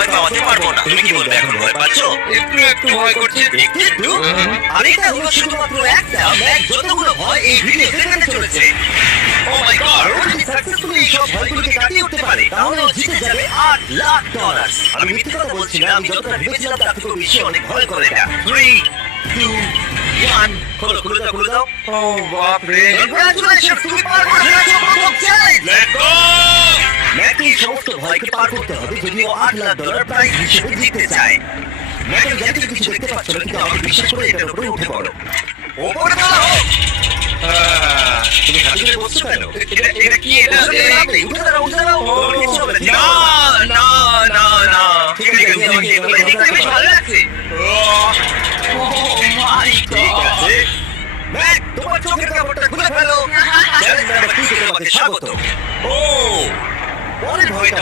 ভয় পাওয়াতে পারবো না। তুমি কি বলবে, এখন ভয় পাচ্ছো? একটু একটু ভয় করছে। একটু? আর এটা হলো শুধুমাত্র একটা ম্যাক যতগুলো ভয় এই ভিডিওতে দেখাতে চলেছে। ও মাই গড, ও যদি সাকসেসফুলি এই সব ভয়গুলোকে কাটিয়ে উঠতে পারে তাহলে ও জিতে যাবে $8,00,000। আমি মিথ্যে কথা বলছি না, আমি যতটা ভেবেছিলাম তার থেকেও বেশি অনেক ভয় করে এটা। 3, 2, 1, খুলে দাও। ও বাপ রে। কংগ্রাচুলেশনস, তুমি পার করে ফেলেছো প্রথম চ্যালেঞ্জ। Let's go. ম্যাক এই সমস্ত ভয়কে পার করতে হবে যদি ও $8,00,000 প্রাইজ হিসেবে জিততে চায়। ম্যাক, আমি জানি তুমি কিছু দেখতে পাচ্ছ না, কিন্তু আমাকে বিশ্বাস করে এটার উপরে উঠে পড়ো। ওপরে তোলা হোক। তুমি হাতে করে বসছো কেন? এটা কি? এটা উঠে দাঁড়াও। তোমার কিচ্ছু হবে না। না না না না। ঠিক আছে, তোমাকে এগুলো দেখতে বেশ ভালো লাগছে। ও মাই ঠিক গড। আছে। ম্যাক, তোমার চোখের কাপড়টা খুলে ফেলো। চ্যালেঞ্জ নাম্বার 2 তে তোমাকে স্বাগত। ও, পরের ভয়টা